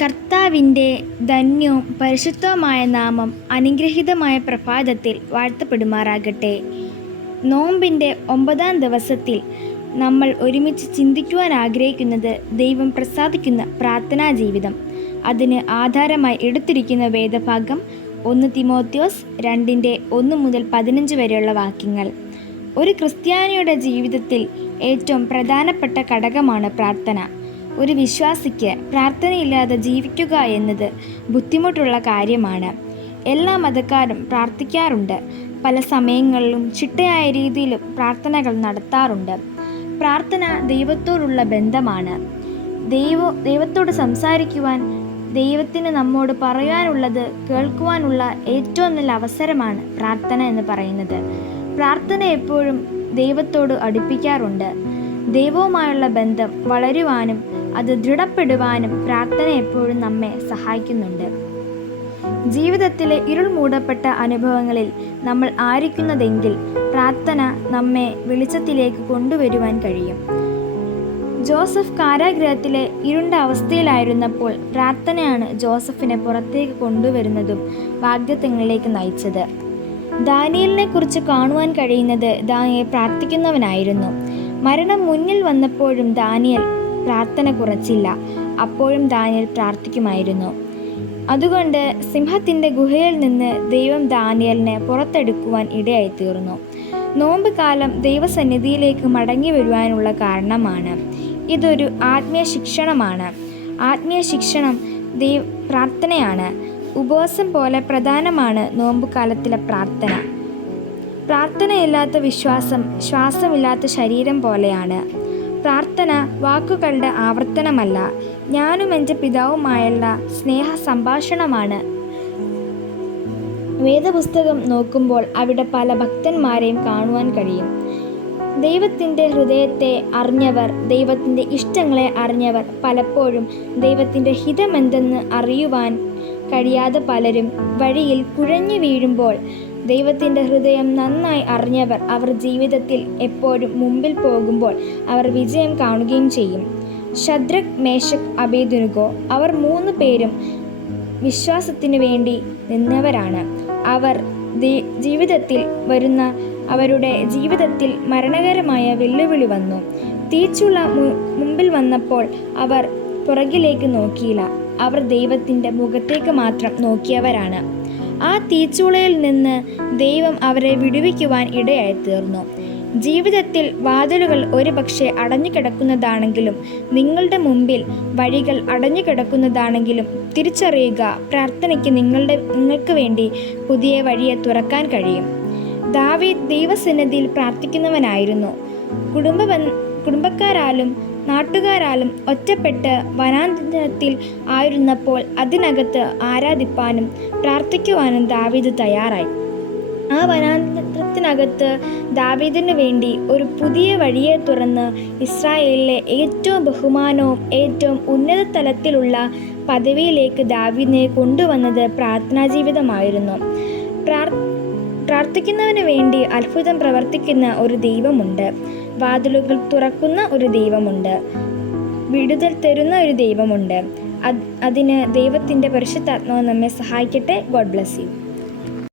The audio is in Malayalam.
കർത്താവിൻ്റെ ധന്യവും പരിശുദ്ധവുമായ നാമം അനുഗ്രഹീതമായ പ്രഭാതത്തിൽ വാഴ്ത്തപ്പെടുമാറാകട്ടെ. നോമ്പിൻ്റെ 9-ാം ദിവസത്തിൽ നമ്മൾ ഒരുമിച്ച് ചിന്തിക്കുവാൻ ആഗ്രഹിക്കുന്നത് ദൈവം പ്രസാദിക്കുന്ന പ്രാർത്ഥനാ ജീവിതം. അതിന് ആധാരമായി എടുത്തിരിക്കുന്ന വേദഭാഗം 1 തിമോത്തിയോസ് 2:1-15 വരെയുള്ള വാക്യങ്ങൾ. ഒരു ക്രിസ്ത്യാനിയുടെ ജീവിതത്തിൽ ഏറ്റവും പ്രധാനപ്പെട്ട ഘടകമാണ് പ്രാർത്ഥന. ഒരു വിശ്വാസിക്ക് പ്രാർത്ഥനയില്ലാതെ ജീവിക്കുക എന്നത് ബുദ്ധിമുട്ടുള്ള കാര്യമാണ്. എല്ലാ മതക്കാരും പ്രാർത്ഥിക്കാറുണ്ട്. പല സമയങ്ങളിലും ചിട്ടയായ രീതിയിലും പ്രാർത്ഥനകൾ നടത്താറുണ്ട്. പ്രാർത്ഥന ദൈവത്തോടുള്ള ബന്ധമാണ്. ദൈവത്തോട് സംസാരിക്കുവാൻ, ദൈവത്തിന് നമ്മോട് പറയാനുള്ളത് കേൾക്കുവാനുള്ള ഏറ്റവും നല്ല അവസരമാണ് പ്രാർത്ഥന എന്ന് പറയുന്നത്. പ്രാർത്ഥന എപ്പോഴും ദൈവത്തോട് അടുപ്പിക്കാറുണ്ട്. ദൈവവുമായുള്ള ബന്ധം വളരുവാനും അത് ദൃഢപ്പെടുവാനും പ്രാർത്ഥന എപ്പോഴും നമ്മെ സഹായിക്കുന്നുണ്ട്. ജീവിതത്തിലെ ഇരുൾ മൂടപ്പെട്ട അനുഭവങ്ങളിൽ നമ്മൾ ആയിരിക്കുന്നതെങ്കിൽ പ്രാർത്ഥന നമ്മെ വെളിച്ചത്തിലേക്ക് കൊണ്ടുവരുവാൻ കഴിയും. ജോസഫ് കാരാഗൃഹത്തിലെ ഇരുണ്ട അവസ്ഥയിലായിരുന്നപ്പോൾ പ്രാർത്ഥനയാണ് ജോസഫിനെ പുറത്തേക്ക് കൊണ്ടുവരുന്നതും വാഗ്ദത്തങ്ങളിലേക്ക് നയിച്ചത്. ദാനിയേലിനെ കുറിച്ച് കാണുവാൻ കഴിയുന്നത് ദാനിയേൽ പ്രാർത്ഥിക്കുന്നവനായിരുന്നു. മരണം മുന്നിൽ വന്നപ്പോഴും ദാനിയേൽ പ്രാർത്ഥന കുറച്ചില്ല. അപ്പോഴും ദാനിയേൽ പ്രാർത്ഥിക്കുമായിരുന്നു. അതുകൊണ്ട് സിംഹത്തിൻ്റെ ഗുഹയിൽ നിന്ന് ദൈവം ദാനിയേലിനെ പുറത്തെടുക്കുവാൻ ഇടയായി തീർന്നു. നോമ്പ് കാലം ദൈവസന്നിധിയിലേക്ക് മടങ്ങി വരുവാനുള്ള കാരണമാണ്. ഇതൊരു ആത്മീയ ശിക്ഷണമാണ്. ആത്മീയ ശിക്ഷണം പ്രാർത്ഥനയാണ്. ഉപവാസം പോലെ പ്രധാനമാണ് നോമ്പുകാലത്തിലെ പ്രാർത്ഥന. പ്രാർത്ഥനയില്ലാത്ത വിശ്വാസം ശ്വാസമില്ലാത്ത ശരീരം പോലെയാണ്. പ്രാർത്ഥന വാക്കുകളുടെ ആവർത്തനമല്ല, ഞാനും എൻ്റെ പിതാവുമായുള്ള സ്നേഹ സംഭാഷണമാണ്. വേദപുസ്തകം നോക്കുമ്പോൾ അവിടെ പല ഭക്തന്മാരെയും കാണുവാൻ കഴിയും. ദൈവത്തിൻ്റെ ഹൃദയത്തെ അറിഞ്ഞവർ, ദൈവത്തിൻ്റെ ഇഷ്ടങ്ങളെ അറിഞ്ഞവർ പലപ്പോഴും ദൈവത്തിൻ്റെ ഹിതമെന്തെന്ന് അറിയുവാൻ കഴിയാതെ പലരും വഴിയിൽ കുഴഞ്ഞു വീഴുമ്പോൾ ദൈവത്തിൻ്റെ ഹൃദയം നന്നായി അറിഞ്ഞവർ അവർ ജീവിതത്തിൽ എപ്പോഴും മുമ്പിൽ പോകുമ്പോൾ അവർ വിജയം കാണുകയും ചെയ്യും. ശദ്രക്, മേശക്, അബേദ്നെഗോ അവർ 3 പേരും വിശ്വാസത്തിനു വേണ്ടി നിന്നവരാണ്. അവരുടെ ജീവിതത്തിൽ മരണകരമായ വെല്ലുവിളി വന്നു. തീച്ചുള മുമ്പിൽ വന്നപ്പോൾ അവർ പുറകിലേക്ക് നോക്കിയില്ല. അവർ ദൈവത്തിൻ്റെ മുഖത്തേക്ക് മാത്രം നോക്കിയവരാണ്. ആ തീച്ചുളയിൽ നിന്ന് ദൈവം അവരെ വിടുവിക്കുവാൻ ഇടയായി തീർന്നു. ജീവിതത്തിൽ വാതിലുകൾ ഒരുപക്ഷെ അടഞ്ഞു കിടക്കുന്നതാണെങ്കിലും, നിങ്ങളുടെ മുമ്പിൽ വഴികൾ അടഞ്ഞു കിടക്കുന്നതാണെങ്കിലും തിരിച്ചറിയുക, പ്രാർത്ഥനയ്ക്ക് നിങ്ങൾക്ക് വേണ്ടി പുതിയ വഴിയെ തുറക്കാൻ കഴിയും. ദാവീദ് ദൈവസന്നിധിയിൽ പ്രാർത്ഥിക്കുന്നവനായിരുന്നു. കുടുംബക്കാരാലും നാട്ടുകാരാലും ഒറ്റപ്പെട്ട് വനാന്തരത്തിൽ ആയിരുന്നപ്പോൾ അതിനകത്ത് ആരാധിപ്പാനും പ്രാർത്ഥിക്കുവാനും ദാവീദ് തയ്യാറായി. ആ വനാന്തരത്തിനകത്ത് ദാവീദിനു വേണ്ടി ഒരു പുതിയ വഴിയെ തുറന്ന് ഇസ്രായേലിലെ ഏറ്റവും ബഹുമാനവും ഏറ്റവും ഉന്നത തലത്തിലുള്ള പദവിയിലേക്ക് ദാവീദിനെ കൊണ്ടുവന്നത് പ്രാർത്ഥനാ ജീവിതമായിരുന്നു. പ്രാർത്ഥിക്കുന്നവന് വേണ്ടി അത്ഭുതം പ്രവർത്തിക്കുന്ന ഒരു ദൈവമുണ്ട്. വാതിലുകൾ തുറക്കുന്ന ഒരു ദൈവമുണ്ട്. വിടുതൽ തരുന്ന ഒരു ദൈവമുണ്ട്. അതിന് ദൈവത്തിൻ്റെ പരിശുദ്ധാത്മാവ് നമ്മെ സഹായിക്കട്ടെ. God bless you.